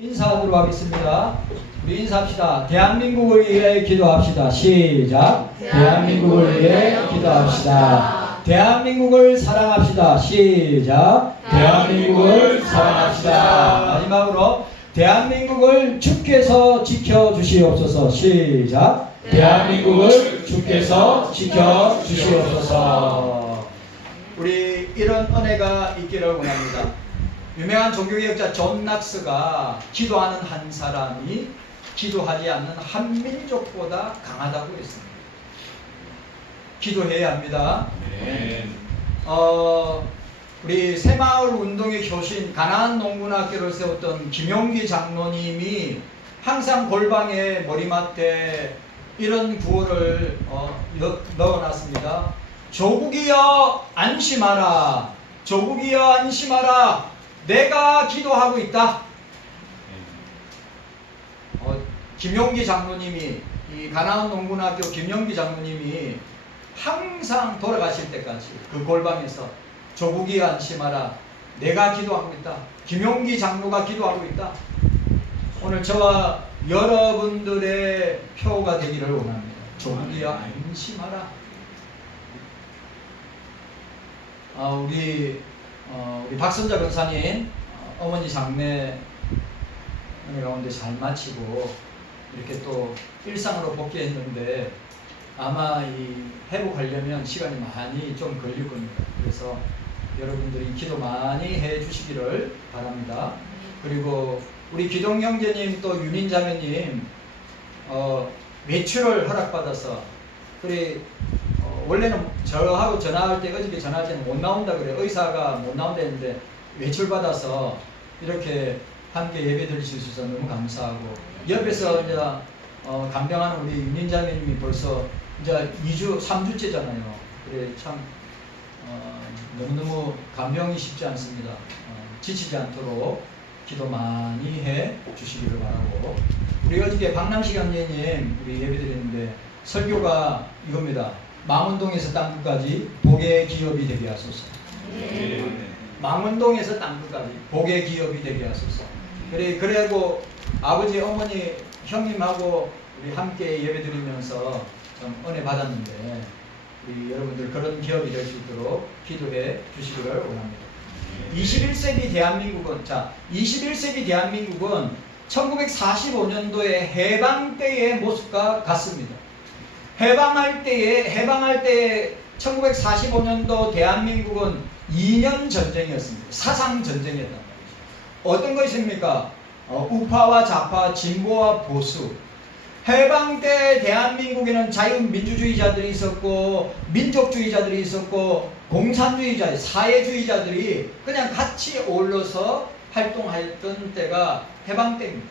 인사하도록 하겠습니다. 우리 인사합시다. 대한민국을 위해 기도합시다. 시작. 대한민국을 위해 기도합시다. 대한민국을 사랑합시다. 시작. 대한민국을 사랑합시다. 마지막으로 대한민국을 주께서 지켜주시옵소서. 시작. 대한민국을 주께서 지켜주시옵소서. 우리 이런 은혜가 있기를 원합니다. 유명한 종교개혁자 존 낙스가 기도하는 한 사람이 기도하지 않는 한 민족보다 강하다고 했습니다. 기도해야 합니다. 우리 새마을 운동의 효신 가나안 농군학교를 세웠던 김용기 장로님이 항상 골방에 머리맡에 이런 구호를 넣어놨습니다. 조국이여 안심하라. 조국이여 안심하라. 내가 기도하고 있다. 김용기 장로님이, 이 가나안 농군학교 김용기 장로님이 항상 돌아가실 때까지 그 골방에서 조국이여 안심하라. 내가 기도하고 있다. 김용기 장로가 기도하고 있다. 오늘 저와 여러분들의 표가 되기를 원합니다. 조국이여 안심하라. 우리 박선자 권사님 어머니 장례 은혜 가운데 잘 마치고 이렇게 또 일상으로 복귀했는데 아마 이 회복하려면 시간이 많이 좀 걸릴 겁니다. 그래서 여러분들이 기도 많이 해 주시기를 바랍니다. 그리고 우리 기동형제님 또 윤인자매님 외출을 허락받아서 그래 원래는 저하고 전화할 때 어저께 전화할 때는 못 나온다 그래. 의사가 못 나온다 했는데 외출받아서 이렇게 함께 예배 드릴 수 있어서 너무 감사하고 옆에서 이제 간병하는 우리 윤인자매님이 벌써 이제 2주, 3주째잖아요. 그래 참 너무너무 간병이 쉽지 않습니다. 지치지 않도록 기도 많이 해 주시기를 바라고 우리 어저께 박남식 형제님 우리 예배 드리는데 설교가 이겁니다. 망원동에서 땅끝까지 복의 기업이 되게 하소서. 망원동에서 땅끝까지 복의 기업이 되게 하소서. 그래고 아버지, 어머니, 형님하고 우리 함께 예배드리면서 좀 은혜 받았는데 우리 여러분들 그런 기업이 될 수 있도록 기도해 주시기를 원합니다. 21세기 대한민국은 1945년도의 해방 때의 모습과 같습니다. 해방할 때에 1945년도 대한민국은 2년 전쟁이었습니다. 사상 전쟁이었단 말이죠. 어떤 것입니까? 우파와 좌파, 진보와 보수. 해방 때 대한민국에는 자유민주주의자들이 있었고 민족주의자들이 있었고 공산주의자, 사회주의자들이 그냥 같이 어울러서 활동했던 때가 해방 때입니다.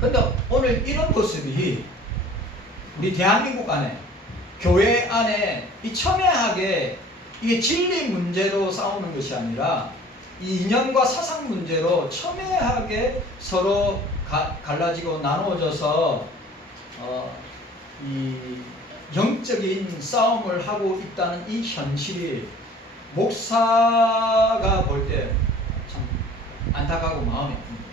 그런데 오늘 이런 모습이 우리 대한민국 안에, 교회 안에 이 첨예하게 이게 진리 문제로 싸우는 것이 아니라 이 이념과 사상 문제로 첨예하게 서로 갈라지고 나누어져서 이 영적인 싸움을 하고 있다는 이 현실이 목사가 볼 때 참 안타깝고 마음이 아픕니다.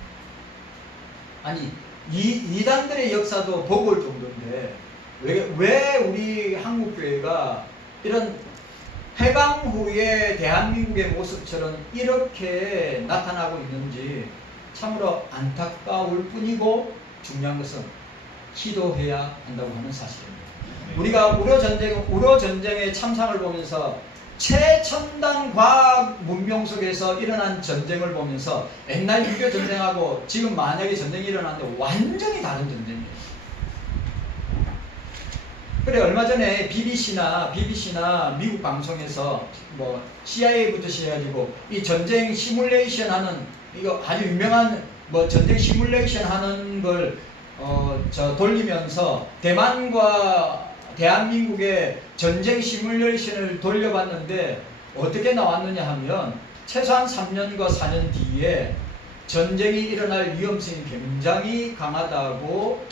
아니 이단들의 역사도 버거울 정도인데 왜 우리 한국교회가 이런 해방 후에 대한민국의 모습처럼 이렇게 나타나고 있는지 참으로 안타까울 뿐이고 중요한 것은 기도해야 한다고 하는 사실입니다. 우리가 우려 전쟁의 참상을 보면서 최첨단 과학 문명 속에서 일어난 전쟁을 보면서 옛날 유교 전쟁하고 지금 만약에 전쟁이 일어났는데 완전히 다른 전쟁이에요. 그래 얼마 전에 BBC나 미국 방송에서 뭐 CIA부터 시작해가지고 이 전쟁 시뮬레이션 하는 이거 아주 유명한 뭐 전쟁 시뮬레이션 하는 걸 돌리면서 대만과 대한민국의 전쟁 시뮬레이션을 돌려봤는데 어떻게 나왔느냐 하면 최소한 3년과 4년 뒤에 전쟁이 일어날 위험성이 굉장히 강하다고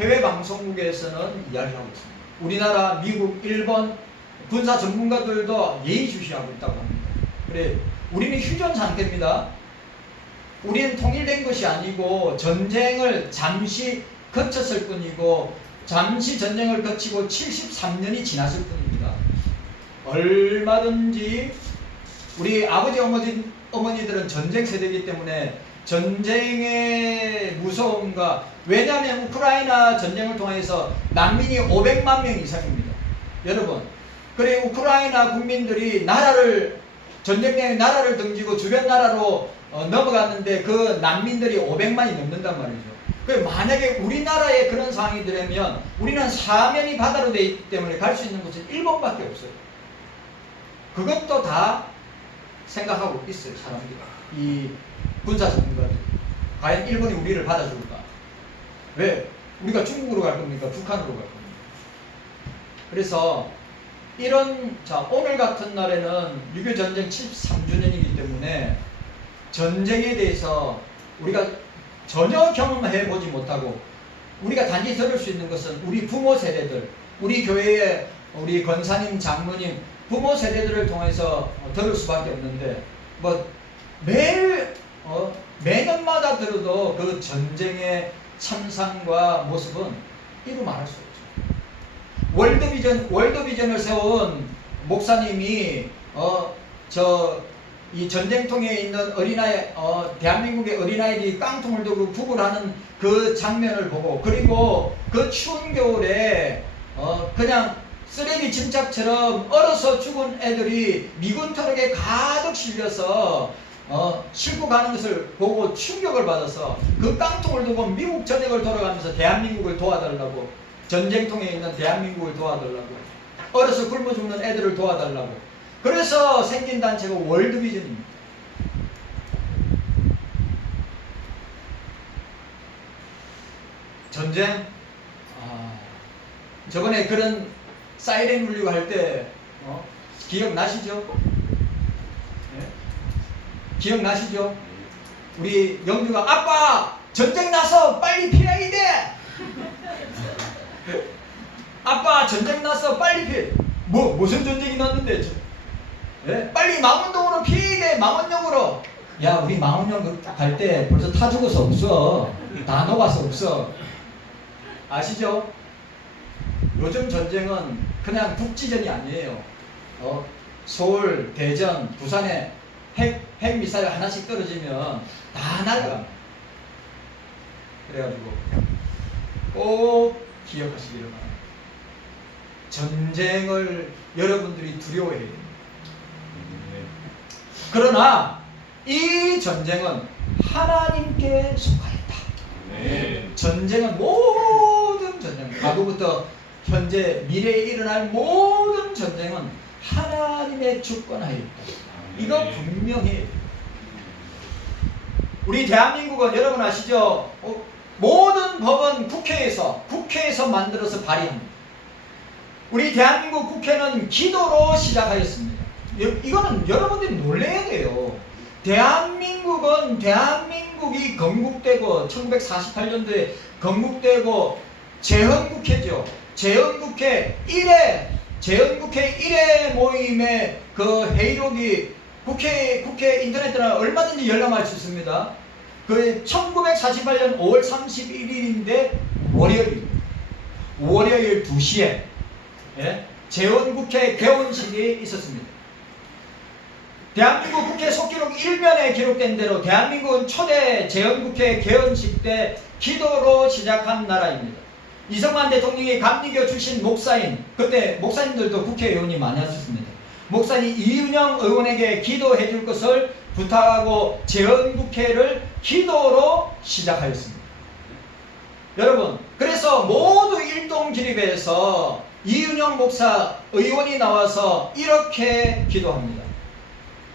해외 방송국에서는 이야기하고 있습니다. 우리나라, 미국, 일본 군사 전문가들도 예의주시하고 있다고 합니다. 그래, 우리는 휴전 상태입니다. 우리는 통일된 것이 아니고 전쟁을 잠시 거쳤을 뿐이고 잠시 전쟁을 거치고 73년이 지났을 뿐입니다. 얼마든지 우리 아버지 어머니들은 전쟁 세대이기 때문에 전쟁의 무서움과, 왜냐하면 우크라이나 전쟁을 통해서 난민이 500만 명 이상입니다. 여러분, 그래 우크라이나 국민들이 전쟁 내에 나라를 등지고 주변 나라로 넘어갔는데 그 난민들이 500만이 넘는단 말이죠. 그 만약에 우리나라에 그런 상황이 되면 우리는 사면이 바다로 되어 있기 때문에 갈 수 있는 곳은 일본밖에 없어요. 그것도 다 생각하고 있어요, 사람들이. 이 군사 전문가들. 과연 일본이 우리를 받아줄까? 왜? 우리가 중국으로 갈 겁니까? 북한으로 갈 겁니까? 그래서 오늘 같은 날에는 6.25 전쟁 73주년이기 때문에 전쟁에 대해서 우리가 전혀 경험해 보지 못하고 우리가 단지 들을 수 있는 것은 우리 부모 세대들, 우리 교회의 우리 권사님, 장로님, 부모 세대들을 통해서 들을 수밖에 없는데, 매년마다 들어도 그 전쟁의 참상과 모습은 이루 말할 수 없죠. 월드비전을 세운 목사님이 이 전쟁통에 있는 대한민국의 어린아이들이 깡통을 들고 구걸하는 그 장면을 보고, 그리고 그 추운 겨울에 그냥 쓰레기 짐짝처럼 얼어서 죽은 애들이 미군 트럭에 가득 실려서 싣고 가는 것을 보고 충격을 받아서 그 깡통을 두고 미국 전역을 돌아가면서 대한민국을 도와달라고, 전쟁통에 있는 대한민국을 도와달라고, 얼어서 굶어 죽는 애들을 도와달라고, 그래서 생긴 단체가 월드비전입니다. 전쟁? 저번에 그런 사이렌 울리고 할 때 기억나시죠? 네? 기억나시죠? 우리 영주가 아빠! 전쟁 나서 빨리 피해야 돼! 아빠 전쟁 나서 빨리 피해! 무슨 전쟁이 났는데? 네? 빨리 망원동으로 피해야 돼! 망원역으로! 야, 우리 망원역 갈 때 벌써 타 죽어서 없어. 다 녹아서 없어. 아시죠? 요즘 전쟁은 그냥 국지전이 아니에요. 서울, 대전, 부산에 핵미사일 하나씩 떨어지면 다 날아갑니다. 그래가지고 꼭 기억하시기를 바랍니다. 전쟁을 여러분들이 두려워해야 됩니다. 그러나 이 전쟁은 하나님께 속하였다. 전쟁은 모든 전쟁, 과거부터 현재 미래에 일어날 모든 전쟁은 하나님의 주권하에 있다. 이거 분명히 우리 대한민국은 여러분 아시죠? 모든 법은 국회에서 만들어서 발의합니다. 우리 대한민국 국회는 기도로 시작하였습니다. 이거는 여러분들이 놀라야 돼요. 대한민국이 건국되고 1948년도에 건국되고 재헌국회죠. 재헌국회 1회 모임의 그 회의록이 국회 인터넷에 얼마든지 열람할 수 있습니다. 그 1948년 5월 31일인데 월요일 2시에 재헌국회 개원식이 있었습니다. 대한민국 국회 속기록 1면에 기록된 대로 대한민국은 초대 재헌국회 개헌식 때 기도로 시작한 나라입니다. 이승만 대통령이 감리교 출신 목사인, 그때 목사님들도 국회의원이 많이 하셨습니다. 목사님 이은영 의원에게 기도해 줄 것을 부탁하고 재헌국회를 기도로 시작하였습니다. 여러분, 그래서 모두 일동기립에서 이은영 목사 의원이 나와서 이렇게 기도합니다.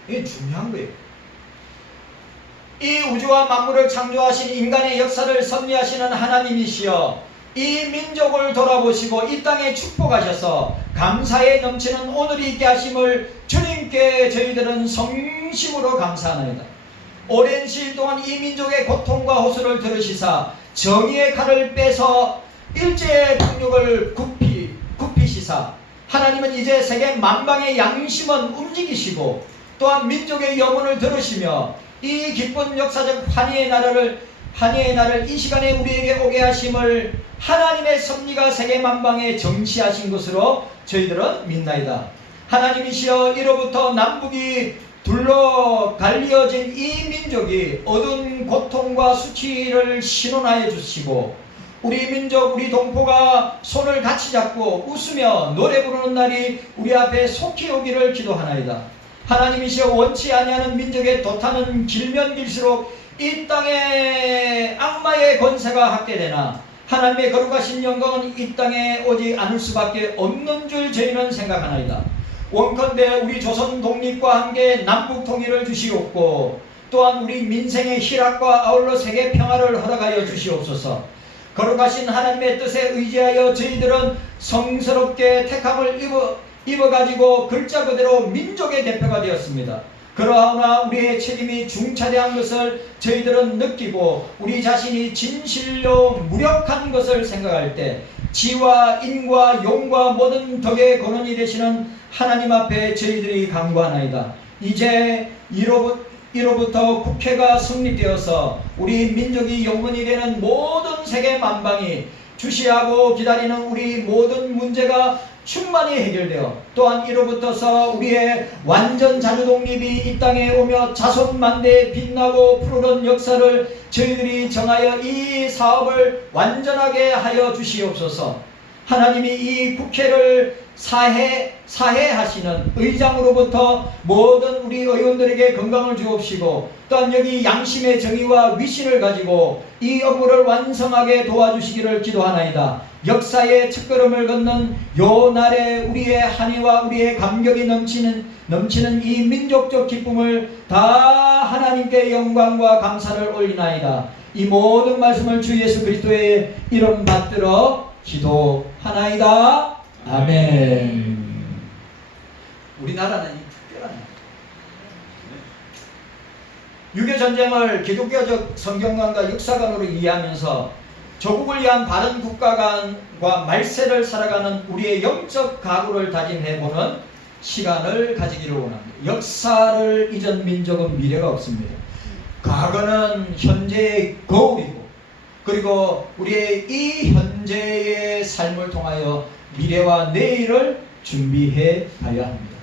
이게 중요한 거예요. 이 우주와 만물을 창조하신 인간의 역사를 섭리하시는 하나님이시여, 이 민족을 돌아보시고 이 땅에 축복하셔서 감사에 넘치는 오늘이 있게 하심을 주님께 저희들은 성심으로 감사하나이다. 오랜 시일 동안 이 민족의 고통과 호소를 들으시사 정의의 칼을 빼서 일제의 폭력을 굽히시사 하나님은 이제 세계 만방의 양심은 움직이시고 또한 민족의 염원을 들으시며 이 기쁜 역사적 환희의 날을 이 시간에 우리에게 오게 하심을 하나님의 섭리가 세계 만방에 정치하신 것으로 저희들은 믿나이다. 하나님이시여, 이로부터 남북이 둘러 갈리어진 이 민족이 어두운 고통과 수치를 신원하여 주시고, 우리 민족, 우리 동포가 손을 같이 잡고 웃으며 노래 부르는 날이 우리 앞에 속히 오기를 기도하나이다. 하나님이시여, 원치 아니하는 민족의 도타는 길면 길수록 이 땅에 악마의 권세가 확대되나 하나님의 거룩하신 영광은 이 땅에 오지 않을 수밖에 없는 줄 저희는 생각하나이다. 원컨대 우리 조선 독립과 함께 남북 통일을 주시옵고, 또한 우리 민생의 희락과 아울러 세계 평화를 허락하여 주시옵소서. 거룩하신 하나님의 뜻에 의지하여 저희들은 성스럽게 택함을 입어가지고 글자 그대로 민족의 대표가 되었습니다. 그러나 우리의 책임이 중차대한 것을 저희들은 느끼고, 우리 자신이 진실로 무력한 것을 생각할 때 지와 인과 용과 모든 덕의 근원이 되시는 하나님 앞에 저희들이 간구하나이다. 이제 이로부터 국회가 성립되어서 우리 민족이 영원히 되는 모든 세계 만방이 주시하고 기다리는 우리 모든 문제가 충만히 해결되어, 또한 이로부터서 우리의 완전 자주독립이 이 땅에 오며 자손만대에 빛나고 푸르른 역사를 저희들이 정하여 이 사업을 완전하게 하여 주시옵소서. 하나님이 이 국회를 사회하시는 의장으로부터 모든 우리 의원들에게 건강을 주옵시고, 또한 여기 양심의 정의와 위신을 가지고 이 업무를 완성하게 도와주시기를 기도하나이다. 역사의 첫걸음을 걷는 요 날에 우리의 한의와 우리의 감격이 넘치는 이 민족적 기쁨을 다 하나님께 영광과 감사를 올리나이다. 이 모든 말씀을 주 예수 그리스도의 이름 받들어 기도하나이다. 아멘. 우리나라는 특별한 6.25 전쟁을 기독교적 성경관과 역사관으로 이해하면서 조국을 위한 바른 국가관과 말세를 살아가는 우리의 영적 각오를 다짐해보는 시간을 가지기를 원합니다. 역사를 잊은 민족은 미래가 없습니다. 과거는 현재의 거울이고, 그리고 우리의 이 현재의 삶을 통하여 미래와 내일을 준비해 가야 합니다.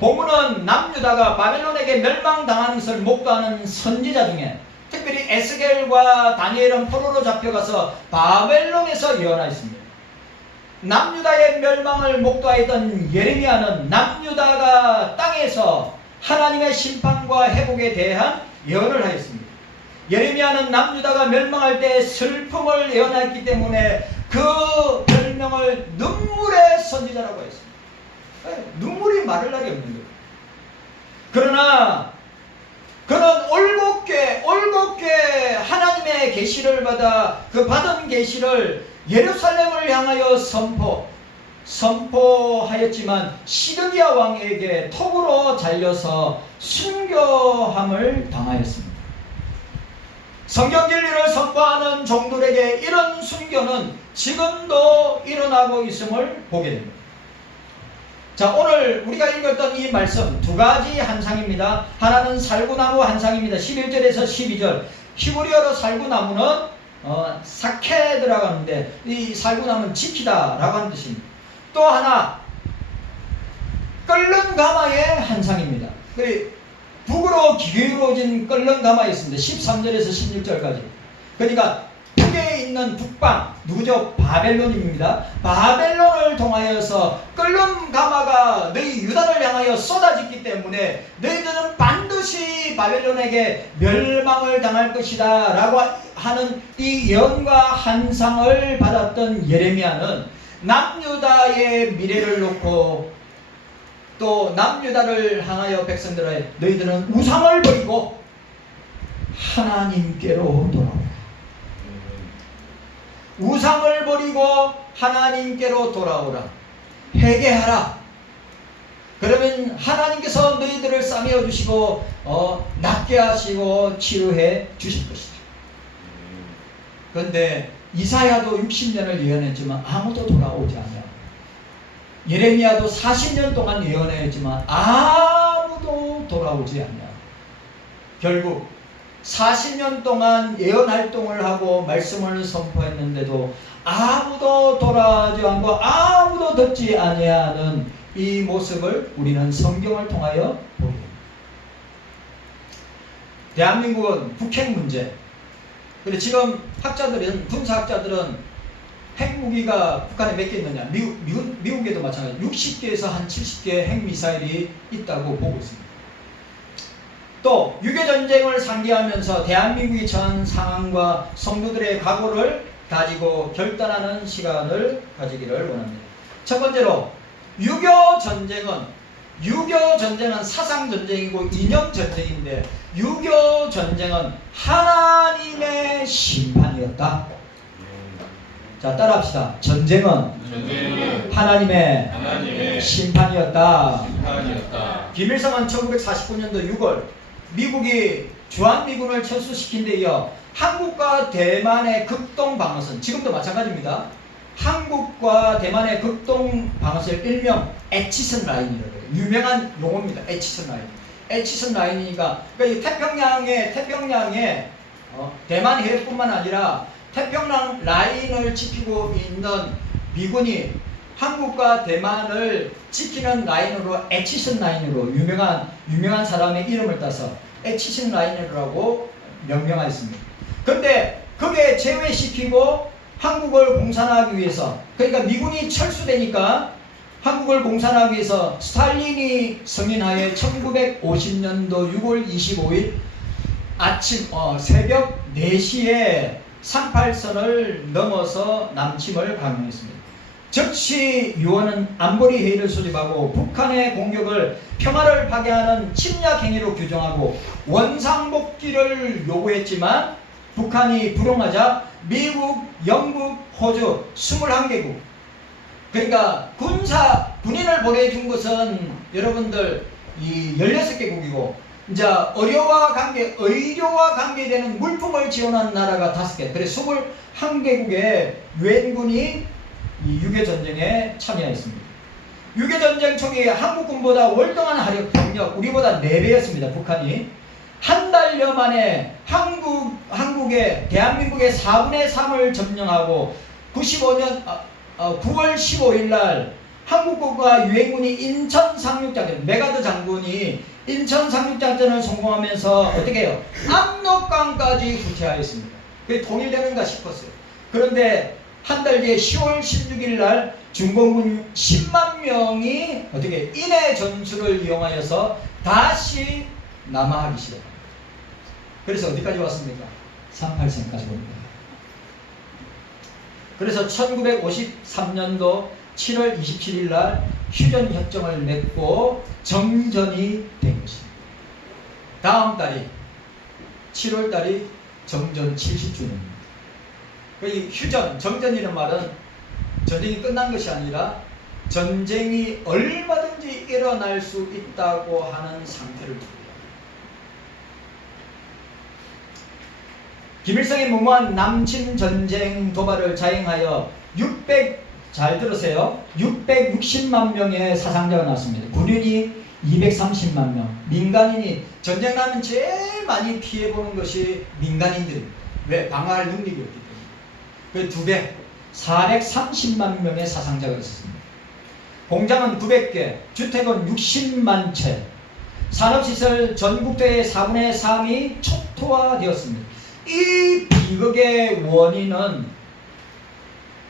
본문은 남유다가 바벨론에게 멸망당하는 것을 목도하는 선지자 중에 특별히 에스겔과 다니엘은 포로로 잡혀가서 바벨론에서 예언하였습니다. 남유다의 멸망을 목도하였던 예레미야는 남유다가 땅에서 하나님의 심판과 회복에 대한 예언을 하였습니다. 예레미야는 남유다가 멸망할 때 슬픔을 예언했기 때문에 그 별명을 눈물의 선지자라고 했습니다. 눈물이 마를 날이 없는 거예요. 그러나 그는 올곧게 하나님의 계시를 받아 그 받은 계시를 예루살렘을 향하여 선포하였지만 시드기야 왕에게 톱으로 잘려서 순교함을 당하였습니다. 성경 진리를 선포하는 종들에게 이런 순교는 지금도 일어나고 있음을 보게 됩니다. 자, 오늘 우리가 읽었던 이 말씀 두 가지 한상입니다. 하나는 살구나무 한상입니다. 11절에서 12절. 히브리어로 살구나무는 사케 들어가는데 이 살구나무는 지키다 라고 하는 뜻입니다. 또 하나 끓는 가마의 한상입니다. 북으로 기울어진 끓는 가마가 있습니다. 13절에서 16절까지. 그러니까 북에 있는 북방, 누구죠? 바벨론입니다. 바벨론을 통하여서 끓는 가마가 너희 유다를 향하여 쏟아졌기 때문에 너희들은 반드시 바벨론에게 멸망을 당할 것이다 라고 하는 이 예언과 환상을 받았던 예레미야는 남유다의 미래를 놓고 또 남유다를 향하여 백성들에게 너희들은 우상을 버리고 하나님께로 돌아오라. 우상을 버리고 하나님께로 돌아오라. 회개하라. 그러면 하나님께서 너희들을 싸매어 주시고 낫게 하시고 치유해 주실 것이다. 그런데 이사야도 60년을 예언했지만 아무도 돌아오지 않아요. 예레미야도 40년 동안 예언했지만 아무도 돌아오지 않냐. 결국 40년 동안 예언 활동을 하고 말씀을 선포했는데도 아무도 돌아오지 않고 아무도 듣지 아니하는 이 모습을 우리는 성경을 통하여 보게 됩니다. 대한민국은 북핵 문제, 그리고 지금 학자들은, 군사학자들은 핵무기가 북한에 몇 개 있느냐, 미국에도 마찬가지 60개에서 한 70개 핵미사일이 있다고 보고 있습니다. 또 유교전쟁을 상기하면서 대한민국이 처한 상황과 성도들의 각오를 가지고 결단하는 시간을 가지기를 원합니다. 첫 번째로 유교전쟁은 사상전쟁이고 이념전쟁인데, 유교전쟁은 하나님의 심판이었다. 자, 따라합시다. 전쟁은 하나님의 심판이었다. 김일성은 1949년도 6월 미국이 주한미군을 철수시킨 데 이어 한국과 대만의 극동방어선, 지금도 마찬가지입니다. 한국과 대만의 극동방어선 일명 에치슨 라인이라고 해요. 유명한 용어입니다. 에치슨 라인. 에치슨 라인이니까 그러니까 태평양에 대만 해협뿐만 아니라 태평양 라인을 지키고 있는 미군이 한국과 대만을 지키는 라인으로 에치슨 라인으로 유명한 사람의 이름을 따서 에치슨 라인이라고 명명하였습니다. 그런데 그게 제외시키고 한국을 공산하기 위해서, 그러니까 미군이 철수되니까 한국을 공산하기 위해서 스탈린이 승인하에 1950년도 6월 25일 아침 새벽 4시에 38선을 넘어서 남침을 강요했습니다. 즉시 유엔은 안보리 회의를 소집하고 북한의 공격을 평화를 파괴하는 침략 행위로 규정하고 원상복귀를 요구했지만 북한이 불응하자 미국, 영국, 호주 21개국, 그러니까 군인을 보내준 것은 여러분들 이 16개국이고, 이제 의료와 관계되는 물품을 지원하는 나라가 5개, 그래서 21개국의 유엔군이 이 유교전쟁에 참여했습니다. 유교전쟁 초기에 한국군보다 월등한 화력, 병력, 우리보다 4배였습니다. 북한이. 한 달여 만에 대한민국의 4분의 3을 점령하고 95년 9월 15일 날 한국군과 유엔군이 인천 상륙작전, 메가드 장군이 인천 상륙작전을 성공하면서 어떻게 해요? 압록강까지 후퇴하였습니다. 그게 통일되는가 싶었어요. 그런데 한 달 뒤에 10월 16일 날 중공군 10만 명이 어떻게 인해 전술을 이용하여서 다시 남하하기 시작합니다. 그래서 어디까지 왔습니까? 38선까지 옵니다. 그래서 1953년도 7월 27일 날 휴전협정을 맺고 정전이 된 것입니다. 다음 달이 7월 달이 정전 70주년입니다. 이 정전이라는 말은 전쟁이 끝난 것이 아니라 전쟁이 얼마든지 일어날 수 있다고 하는 상태를 두고, 김일성이 무모한 남침 전쟁 도발을 자행하여 잘 들으세요. 660만 명의 사상자가 났습니다. 군인이 230만 명, 민간인이, 전쟁 나면 제일 많이 피해보는 것이 민간인들입니다. 왜? 방어할 능력이 없기 때문에. 그 2배, 430만 명의 사상자가 있었습니다. 공장은 900개, 주택은 60만 채, 산업시설 전국대의 4분의 3이 초토화되었습니다. 이 비극의 원인은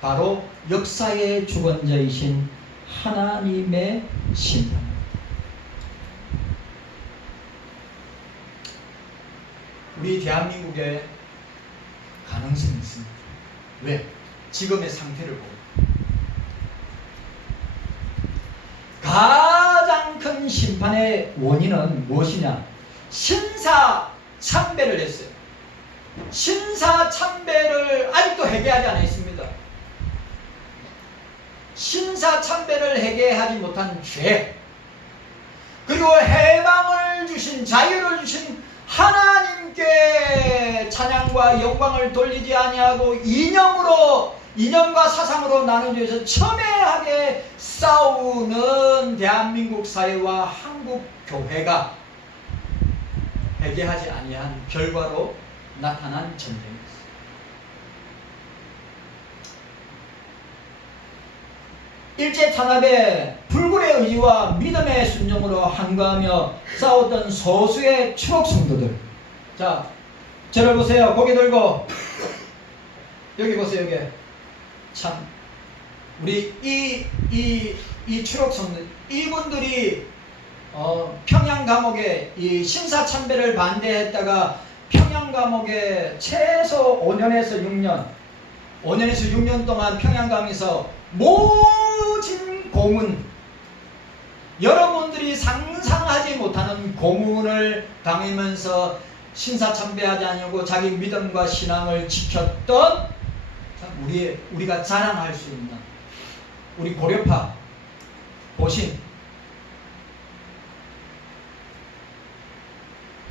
바로 역사의 주권자이신 하나님의 심판입니다. 우리 대한민국에 가능성이 있습니다. 왜? 지금의 상태를 보고 가장 큰 심판의 원인은 무엇이냐? 신사참배를 했어요. 신사참배를 아직도 회개하지 않아 있습니다. 신사참배를 회개하지 못한 죄, 그리고 해방을 주신, 자유를 주신 하나님께 찬양과 영광을 돌리지 아니하고 이념과 사상으로 나누어져서 첨예하게 싸우는 대한민국 사회와 한국 교회가 회개하지 아니한 결과로 나타난 전쟁입니다. 일제탄압에 불굴의 의지와 믿음의 순종으로 항거하며 싸웠던 소수의 추억 성도들. 자, 저를 보세요. 고개 들고 여기 보세요. 여기 참 우리 이 추억 성도들, 이분들이 평양 감옥에 이 신사참배를 반대했다가 평양 감옥에 최소 5년에서 6년 동안 평양 감에서 모진 고문, 여러분들이 상상하지 못하는 고문을 당하면서 신사참배하지 않으려고 자기 믿음과 신앙을 지켰던 우리가 자랑할 수 있는 우리 고려파 보신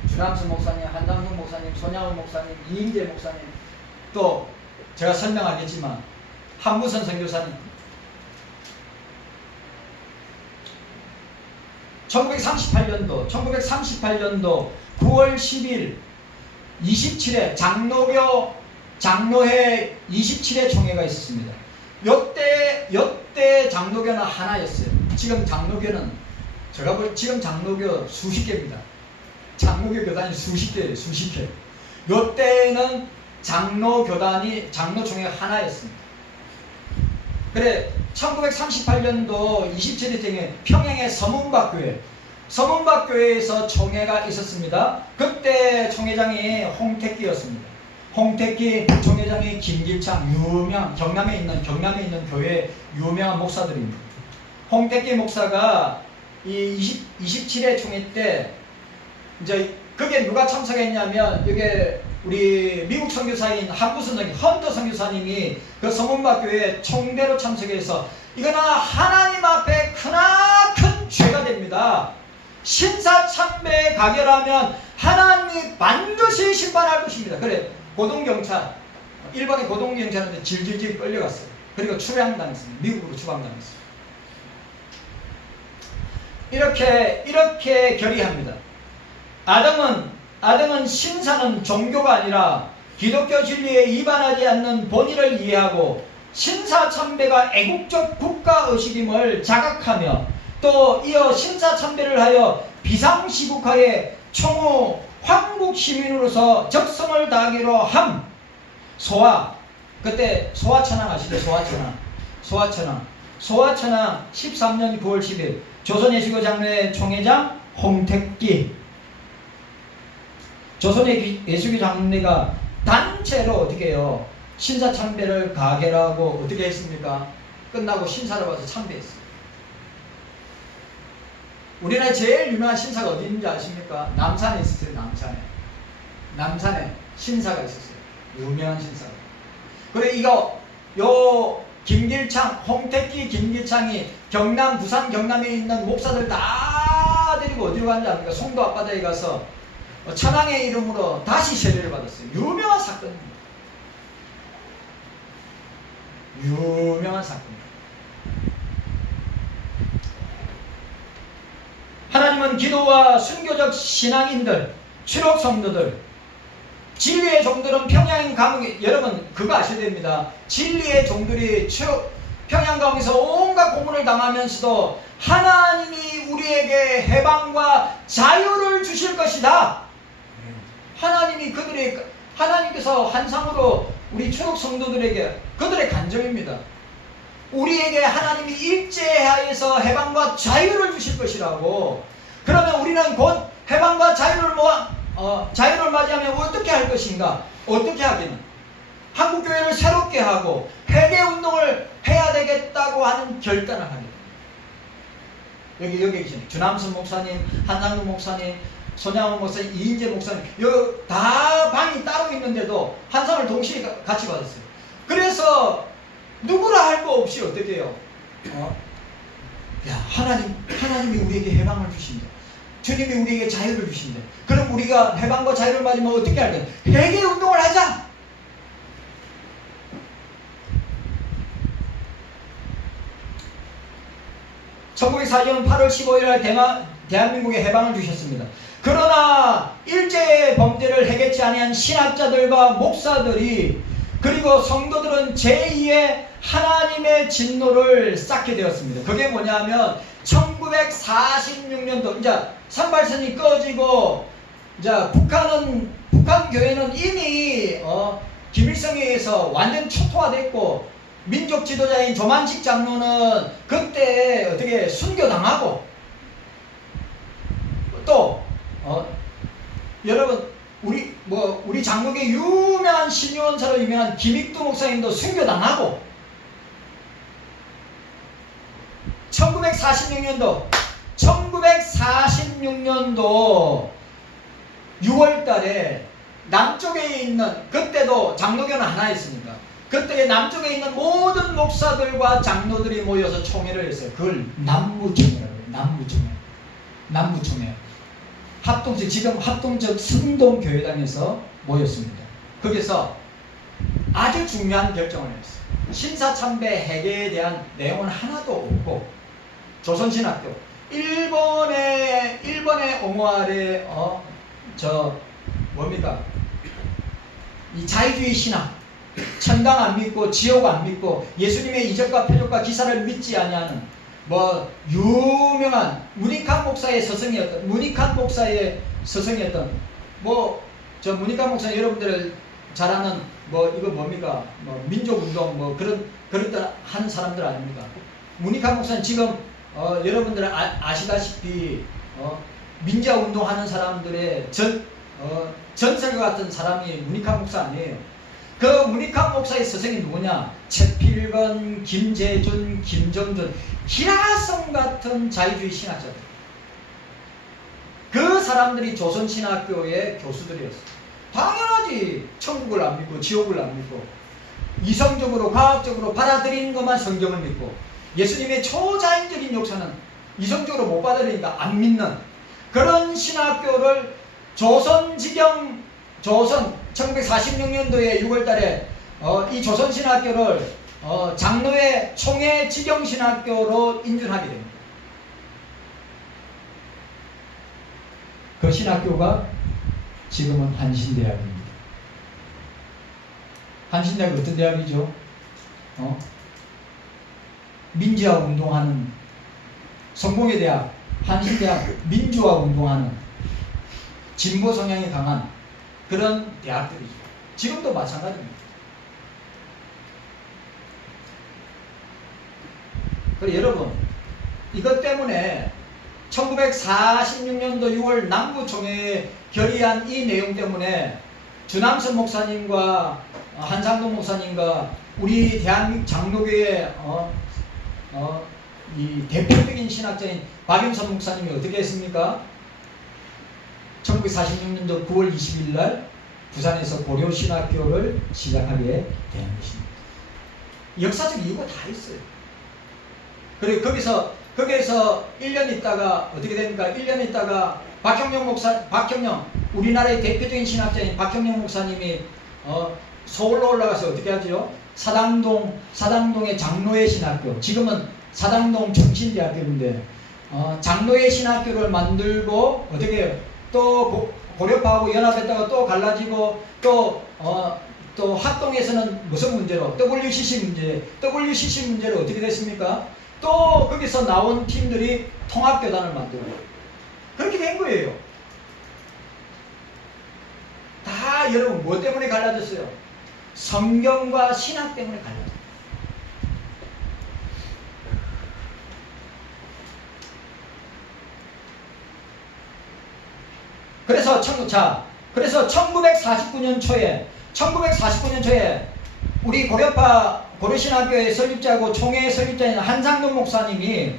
주남수 목사님, 한상동 목사님, 손양훈 목사님, 이인재 목사님, 또 제가 설명하겠지만 한무선 선교사님, 1938년도 9월 10일 27회 장로회 27회 총회가 있었습니다. 여태 장로교는 하나였어요. 지금 장로교는 지금 장로교 수십 개입니다. 장로교 교단이 수십 개. 요때는 장로총회가 하나였습니다. 그래 1938년도 27일 총회 평양의 서문박교회에서 총회가 있었습니다. 그때 총회장이 홍택기였습니다. 홍택기 총회장이 김길창, 경남에 있는 교회 유명한 목사들입니다. 홍택기 목사가 이 27회 총회 때 이제 그게 누가 참석했냐면 이게 우리 미국 선교사인 헌터 선교사님이 그 서문박교회 총대로 참석해서 이거는 하나님 앞에 크나큰 죄가 됩니다. 신사참배에 가결하면 하나님이 반드시 심판할 것입니다. 그래 일본의 고동경찰한테 질질질 끌려갔어요. 그리고 추방당했습니다. 미국으로 추방당했어요. 이렇게 결의합니다. 아담은 신사는 종교가 아니라 기독교 진리에 위반하지 않는 본의를 이해하고 신사참배가 애국적 국가의식임을 자각하며 또 이어 신사참배를 하여 비상시국하에 총후 황국시민으로서 적성을 다하기로 함. 그때 소화천왕 아시죠? 소화천왕 13년 9월 10일 조선예수교 장로회 총회장 홍택기, 조선의 예수교 장로회가 단체로 어떻게 해요? 신사참배를 가결하고 어떻게 했습니까? 끝나고 신사를 와서 참배했어요. 우리나라에 제일 유명한 신사가 어디 있는지 아십니까? 남산에 있었어요. 남산에 신사가 있었어요. 유명한 신사가. 그래 홍택기 김길창이 부산 경남에 있는 목사들 다 데리고 어디로 간지 압니까? 송도 앞바다에 가서 천황의 이름으로 다시 세례를 받았어요. 유명한 사건입니다. 하나님은 기도와 순교적 신앙인들, 추록 성도들, 진리의 종들은 평양 감옥에, 여러분 그거 아셔야 됩니다. 진리의 종들이 평양 감옥에서 온갖 고문을 당하면서도 하나님이 우리에게 해방과 자유를 주실 것이다. 하나님께서 환상으로 우리 추록 성도들에게, 그들의 간증입니다. 우리에게 하나님이 일제하에서 해방과 자유를 주실 것이라고. 그러면 우리는 곧 해방과 자유를 맞이하면 어떻게 할 것인가? 어떻게 하기는? 한국교회를 새롭게 하고 회개운동을 해야 되겠다고 하는 결단을 하게 됩니다. 여기 계시네. 주남순 목사님, 한상동 목사님, 손양훈 목사님, 이인재 목사님, 여기 다 방이 따로 있는데도 환상을 동시에 같이 받았어요. 그래서 누구라 할 거 없이 어떻게 해요? 하나님이 우리에게 해방을 주신다. 주님이 우리에게 자유를 주신다. 그럼 우리가 해방과 자유를 맞으면 어떻게 할까? 회개 운동을 하자. (1944년 8월 15일) 대한민국에 해방을 주셨습니다. 그러나 일제의 범죄를 해결치 아니한 신학자들과 목사들이 그리고 성도들은 제2의 하나님의 진노를 쌓게 되었습니다. 그게 뭐냐면 1946년도 이제 산발선이 꺼지고 이제 북한 교회는 이미 김일성에 의해서 완전 초토화됐고 민족 지도자인 조만식 장로는 그때 어떻게 순교당하고 또 여러분 우리 장로계 유명한 신유원사로 유명한 김익두 목사님도 순교당하고 1946년도 6월달에 남쪽에 있는 그때도 장로교는 하나였으니까 그때 남쪽에 있는 모든 목사들과 장로들이 모여서 총회를 했어요. 그걸 남무총회라고 해요. 남무총회. 지금 합동적 승동교회당에서 모였습니다. 거기서 아주 중요한 결정을 했어요. 신사참배 해계에 대한 내용은 하나도 없고 조선신학교 일본의 옹호 아래 이 자유주의 신학 천당 안 믿고 지옥 안 믿고 예수님의 이적과 표적과 기사를 믿지 아니하는 유명한 문익환 목사의 서성이었던 문익환 목사 여러분들 잘 아는 이거 뭡니까? 민족운동 그런 한 사람들 아닙니까? 문익환 목사는 지금 여러분들 아시다시피 민자운동 하는 사람들의 전설과 같은 사람이 문익환 목사 아니에요. 그 문익환 목사의 스승이 누구냐? 최필건, 김재준, 김정준, 기라성 같은 자유주의 신학자들. 그 사람들이 조선신학교의 교수들이었어요. 당연하지. 천국을 안 믿고 지옥을 안 믿고 이성적으로 과학적으로 받아들이는 것만 성경을 믿고 예수님의 초자연적인 역사는 이성적으로 못 받아들이니까 안 믿는 그런 신학교를 1946년도에 6월달에 이 조선신학교를 장로회 총회 직영신학교로 인준하게 됩니다. 그 신학교가 지금은 한신대학입니다. 한신대학이 어떤 대학이죠? 민주화 운동하는 성공의 대학, 한신대학 민주화 운동하는 진보 성향이 강한 그런 대학들이죠. 지금도 마찬가지입니다. 그리고 여러분 이것 때문에 1946년도 6월 남부총회에 결의한 이 내용 때문에 주남선 목사님과 한상동 목사님과 우리 대한민국 장로교의 이 대표적인 신학자인 박영선 목사님이 어떻게 했습니까? 1946년도 9월 20일 날 부산에서 고려신학교를 시작하게 된 것입니다. 역사적 이유가 다 있어요. 그리고 거기서 1년 있다가 어떻게 됩니까? 1년 있다가 박형영 우리나라의 대표적인 신학자인 박형영 목사님이 서울로 올라가서 어떻게 하죠? 사당동의 장로회 신학교, 지금은 사당동 정신대학교인데 장로회 신학교를 만들고 어떻게 해요? 또 고려파하고 연합했다가 또 갈라지고 또 합동에서는 무슨 문제로 WCC 문제로 어떻게 됐습니까? 또 거기서 나온 팀들이 통합교단을 만들고 그렇게 된 거예요. 다 여러분 뭐 때문에 갈라졌어요? 성경과 신학 때문에 갈라졌어요. 그래서 1949년 초에 우리 고려신학교의 설립자고 총회의 설립자인 한상동 목사님이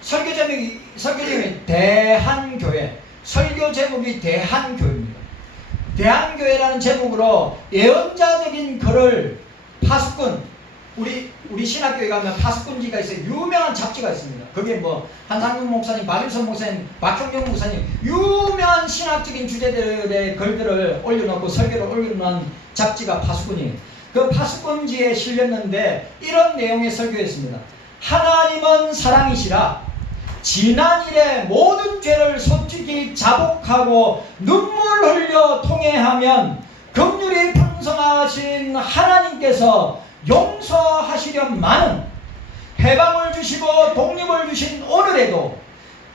설교 제목이 대한교회, 설교 제목이 대한교회입니다. 대한교회라는 제목으로 예언자적인 글을 파수꾼, 우리 신학교에 가면 파수꾼지가 있어요. 유명한 잡지가 있습니다. 거기에 한상동 목사님, 박일선 목사님, 박형영 목사님 유명한 신학적인 주제들의 글들을 올려놓고 설교를 올려놓은 잡지가 파수꾼이에요. 그 파수꾼지에 실렸는데 이런 내용의 설교였습니다. 하나님은 사랑이시라. 지난 일의 모든 죄를 솔직히 자복하고 눈물 흘려 통회하면 긍휼이 풍성하신 하나님께서 용서하시려마는 해방을 주시고 독립을 주신 오늘에도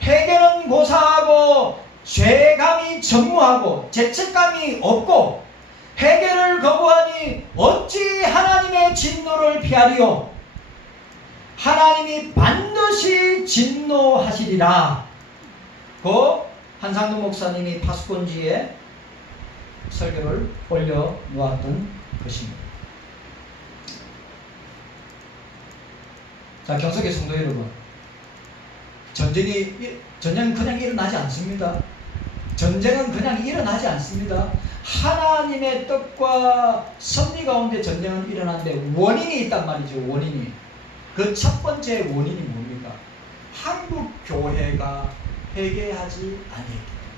회개는 고사하고 죄감이 전무하고 죄책감이 없고 회개를 거부하니 어찌 하나님의 진노를 피하리요. 하나님이 반드시 진노하시리라. 그 한상도 목사님이 파수꾼지에 설교를 올려놓았던 것입니다. 자, 경석의 성도 여러분, 전쟁은 그냥 일어나지 않습니다. 전쟁은 그냥 일어나지 않습니다. 하나님의 뜻과 섭리 가운데 전쟁은 일어나는데 원인이 있단 말이죠. 원인이. 그 첫 번째 원인이 뭡니까? 한국 교회가 회개하지 아니했기 때문에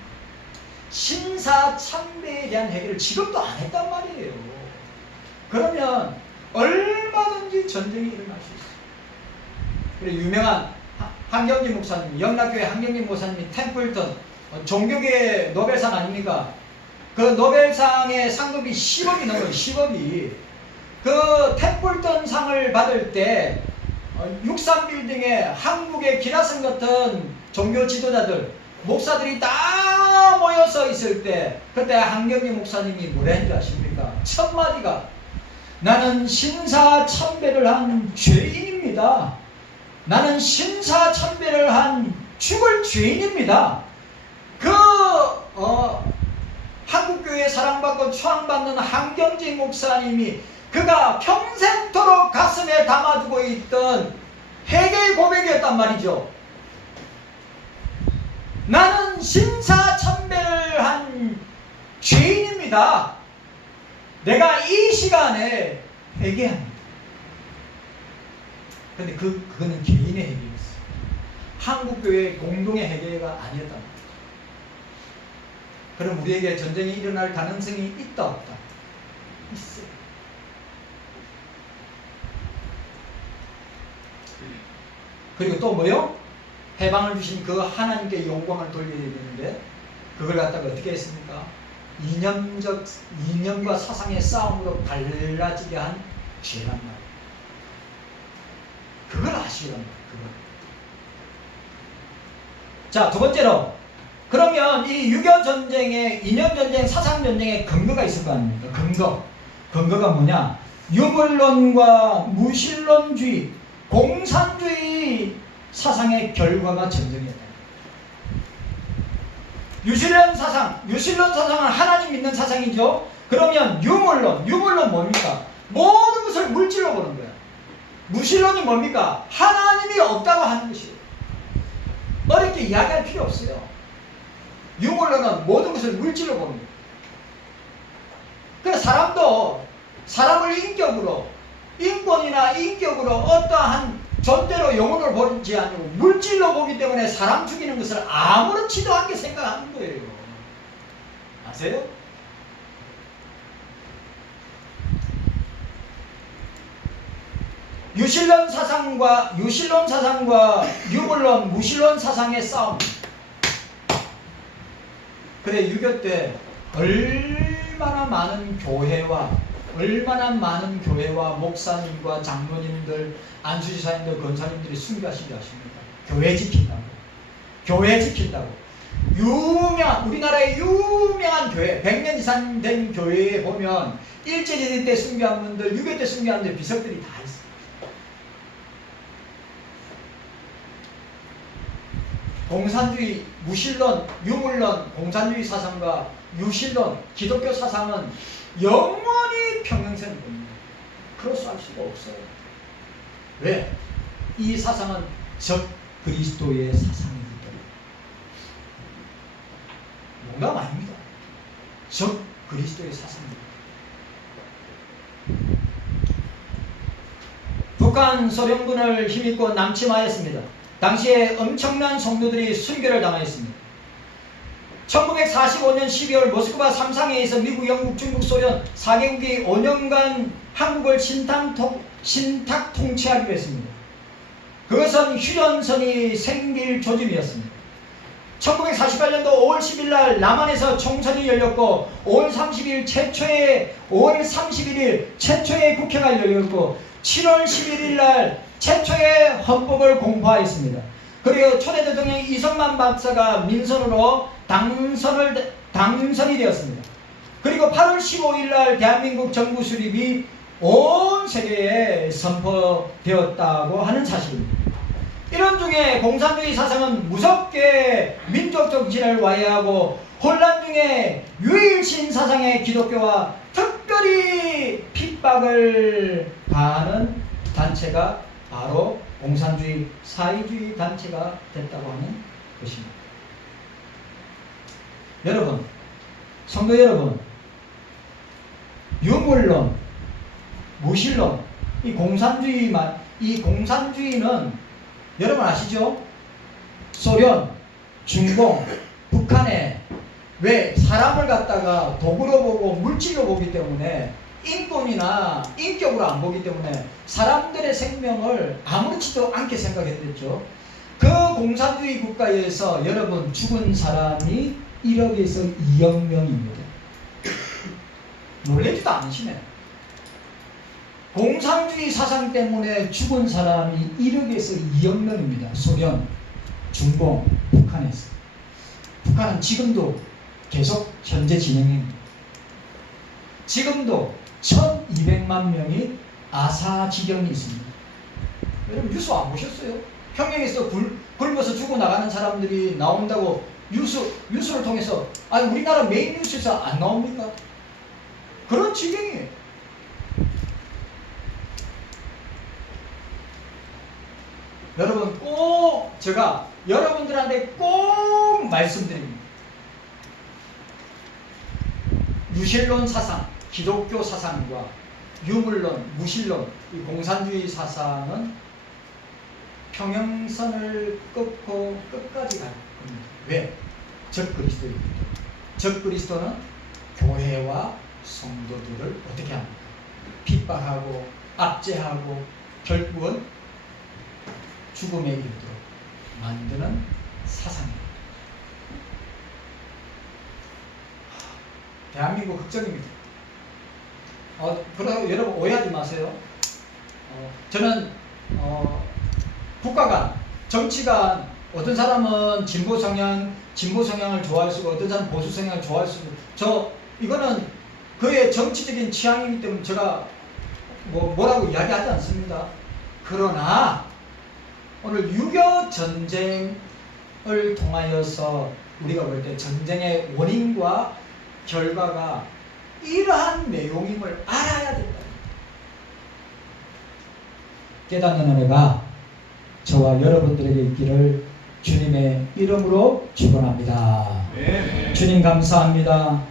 신사참배에 대한 회개를 지금도 안 했단 말이에요. 그러면 얼마든지 전쟁이 일어날 수 있어요. 그리고 유명한 한경지 목사님, 영락교회 한경지 목사님이 템플턴 종교계 노벨상 아닙니까? 그 노벨상의 상금이 10억이 넘어요. 10억이. 그 템플턴 상을 받을 때 63빌딩에 한국의 기라성 같은 종교 지도자들, 목사들이 다 모여서 있을 때 그때 한경지 목사님이 뭐라 했는지 아십니까? 첫 마디가 나는 신사참배를 한 죄인입니다. 나는 신사참배를 한 죽을 죄인입니다. 한국교회 사랑받고 추앙받는 한경지 목사님이 그가 평생토록 가슴에 담아두고 있던 회개의 고백이었단 말이죠. 나는 신사참배를 한 죄인입니다. 내가 이 시간에 회개합니다. 그런데 그거는 개인의 회개였어요. 한국교회 공동의 회개가 아니었단 말이죠. 그럼 우리에게 전쟁이 일어날 가능성이 있다 없다? 있어요. 그리고 또 뭐요? 해방을 주신 그 하나님께 영광을 돌려야 되는데 그걸 갖다가 어떻게 했습니까? 이념과 사상의 싸움으로 갈라지게 한 죄란 말이에요. 그걸 아시란 말이에요. 그걸. 자, 두 번째로 그러면 이 6.25 전쟁의 이념 전쟁, 사상 전쟁의 근거가 있을 거 아닙니까? 근거가 뭐냐? 유물론과 무신론주의, 공산주의 사상의 결과가 전쟁이었다. 유신론 사상은 하나님 믿는 사상이죠. 그러면 유물론 뭡니까? 모든 것을 물질로 보는 거야. 무신론이 뭡니까? 하나님이 없다고 하는 것이에요. 어렵게 이야기할 필요 없어요. 유물론은 모든 것을 물질로 보는 거예요. 그래서 사람도 사람을 인권이나 인격으로 어떠한 존재로 영혼을 보지 아니고 물질로 보기 때문에 사람 죽이는 것을 아무렇지도 않게 생각하는 거예요. 아세요? 유신론 사상과 유물론, 무신론 사상의 싸움. 그래, 6.25 때 얼마나 많은 교회와 목사님과 장로님들, 안수지사님들, 권사님들이 순교하시지 않습니까? 교회 지킨다고. 우리나라의 유명한 교회, 100년 이상 된 교회에 보면 일제시대 때 순교한 분들, 6.25 때 순교한 분들 비석들이 다 있어요. 공산주의, 무신론, 유물론, 공산주의 사상과 유신론, 기독교 사상은 영원히 평행선을 봅니다. 크로스할 수가 없어요. 왜? 이 사상은 적 그리스도의 사상이기 때문에. 농담 아닙니다. 적 그리스도의 사상입니다. 북한 소련군을 힘입고 남침하였습니다. 당시에 엄청난 성도들이 순교를 당하였습니다. 1945년 12월 모스크바 삼상회에서 미국, 영국, 중국, 소련 4개국이 5년간 한국을 신탁 통치하기로 했습니다. 그것은 휴전선이 생길 조짐이었습니다. 1948년도 5월 10일 날 남한에서 총선이 열렸고 5월 31일 최초의 국회가 열렸고 7월 11일 날 최초의 헌법을 공포하였습니다. 그리고 초대 대통령 이승만 박사가 민선으로 당선이 되었습니다. 그리고 8월 15일 날 대한민국 정부 수립이 온 세계에 선포되었다고 하는 사실입니다. 이런 중에 공산주의 사상은 무섭게 민족 정신을 와해하고 혼란 중에 유일신 사상의 기독교와 특별히 핍박을 가하는 단체가 바로 공산주의 사회주의 단체가 됐다고 하는 것입니다. 여러분, 성도 여러분, 유물론, 무신론, 이 공산주의는 여러분 아시죠? 소련, 중공, 북한에 왜 사람을 갖다가 도구로 보고 물질로 보기 때문에 인권이나 인격으로 안 보기 때문에 사람들의 생명을 아무렇지도 않게 생각했겠죠. 그 공산주의 국가에서 여러분 죽은 사람이 1억에서 2억 명입니다. 놀라지도 않으시네. 공산주의 사상 때문에 죽은 사람이 1억에서 2억 명입니다. 소련, 중공, 북한에서. 북한은 지금도 계속 현재 진행입니다. 지금도 1200만 명이 아사지경이 있습니다. 여러분 뉴스 안 보셨어요? 평양에서 굶어서 죽어나가는 사람들이 나온다고 뉴스를 통해서 우리나라 메인 뉴스에서 안 나옵니까? 그런 지경이에요. 여러분 꼭 제가 여러분들한테 꼭 말씀드립니다. 유실론 사상, 기독교 사상과 유물론, 무신론, 이 공산주의 사상은 평행선을 끊고 끝까지 갈 겁니다. 왜? 적그리스도입니다. 적그리스도는 교회와 성도들을 어떻게 합니까? 핍박하고 압제하고 결국은 죽음에 이르도록 만드는 사상입니다. 대한민국 걱정입니다. 그러고 여러분 오해하지 마세요. 저는 국가관, 정치관, 어떤 사람은 진보 성향을 좋아할 수 있고 어떤 사람은 보수 성향을 좋아할 수 있고 이거는 그의 정치적인 취향이기 때문에 제가 뭐라고 이야기하지 않습니다. 그러나 오늘 6.25 전쟁을 통하여서 우리가 볼 때 전쟁의 원인과 결과가 이러한 내용임을 알아야 된다. 깨닫는 은혜가 저와 여러분들에게 있기를 주님의 이름으로 축원합니다. 네. 주님 감사합니다.